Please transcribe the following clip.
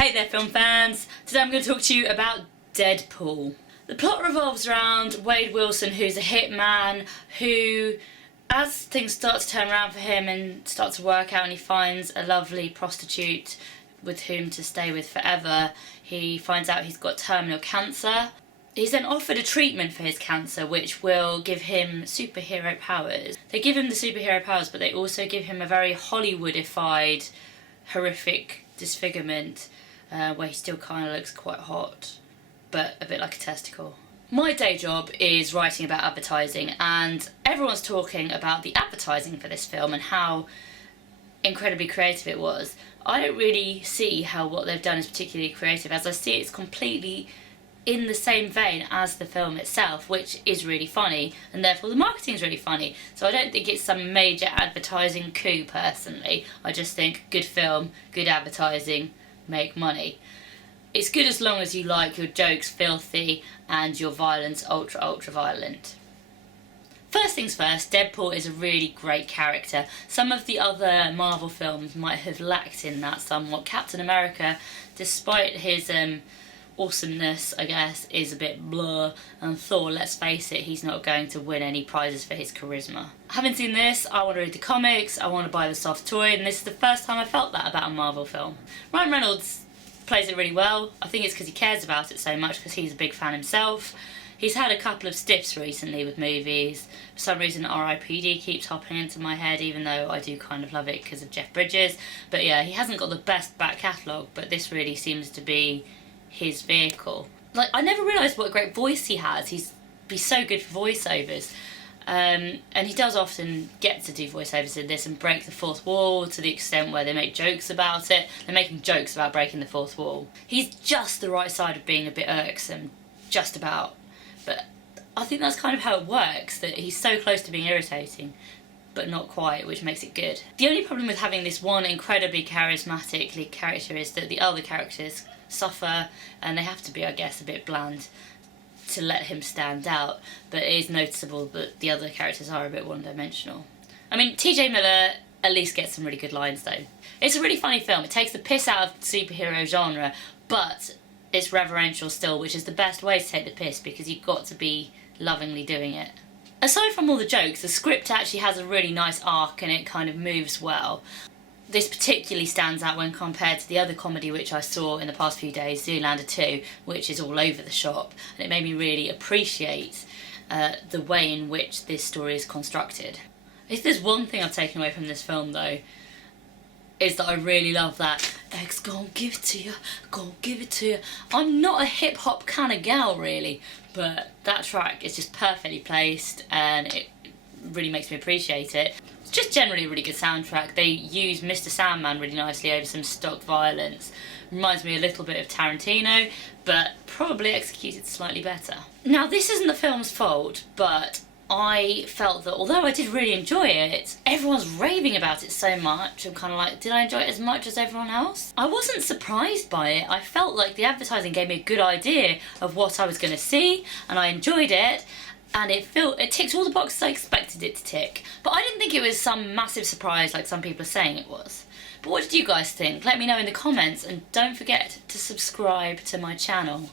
Hey there film fans! Today I'm going to talk to you about Deadpool. The plot revolves around Wade Wilson, who's a hitman who, as things start to turn around for him and start to work out and he finds a lovely prostitute with whom to stay with forever, he finds out he's got terminal cancer. He's then offered a treatment for his cancer which will give him superhero powers. They give him the superhero powers, but they also give him a very Hollywoodified, horrific disfigurement where he still kind of looks quite hot, but a bit like a testicle. My day job is writing about advertising, and everyone's talking about the advertising for this film and how incredibly creative it was. I don't really see how what they've done is particularly creative, as I see it's completely in the same vein as the film itself, which is really funny, and therefore the marketing is really funny. So I don't think it's some major advertising coup personally. I just think good film, good advertising, make money. It's good as long as you like your jokes filthy and your violence ultra violent. First things first, Deadpool is a really great character. Some of the other Marvel films might have lacked in that somewhat. Captain America, despite his awesomeness, I guess, is a bit blur, and Thor, let's face it, he's not going to win any prizes for his charisma. Having seen this, I want to read the comics, I want to buy the soft toy, and this is the first time I felt that about a Marvel film. Ryan Reynolds plays it really well. I think it's because he cares about it so much, because he's a big fan himself. He's had a couple of stiffs recently with movies. For some reason R.I.P.D. keeps hopping into my head, even though I do kind of love it because of Jeff Bridges. But yeah, he hasn't got the best back catalogue, but this really seems to be his vehicle. Like, I never realised what a great voice he has. He's so good for voiceovers. And he does often get to do voiceovers in this and break the fourth wall to the extent where they make jokes about it. They're making jokes about breaking the fourth wall. He's just the right side of being a bit irksome, just about. But I think that's kind of how it works, that he's so close to being irritating, but not quite, which makes it good. The only problem with having this one incredibly charismatic lead character is that the other characters suffer, and they have to be, I guess, a bit bland to let him stand out, but it is noticeable that the other characters are a bit one-dimensional. I mean, TJ Miller at least gets some really good lines though. It's a really funny film. It takes the piss out of the superhero genre, but it's reverential still, which is the best way to take the piss, because you've got to be lovingly doing it. Aside from all the jokes, the script actually has a really nice arc and it kind of moves well. This particularly stands out when compared to the other comedy which I saw in the past few days, Zoolander 2, which is all over the shop, and it made me really appreciate the way in which this story is constructed. If there's one thing I've taken away from this film though, is that I really love that X gon' give it to you, gon' give it to you. I'm not a hip hop kind of gal really, but that track is just perfectly placed and it really makes me appreciate it. It's just generally a really good soundtrack. They use Mr. Sandman really nicely over some stock violence. Reminds me a little bit of Tarantino, but probably executed slightly better. Now, this isn't the film's fault, but I felt that although I did really enjoy it, everyone's raving about it so much. I'm kind of like, did I enjoy it as much as everyone else? I wasn't surprised by it. I felt like the advertising gave me a good idea of what I was going to see, and I enjoyed it. And it ticked all the boxes I expected it to tick. But I didn't think it was some massive surprise like some people are saying it was. But what did you guys think? Let me know in the comments, and don't forget to subscribe to my channel.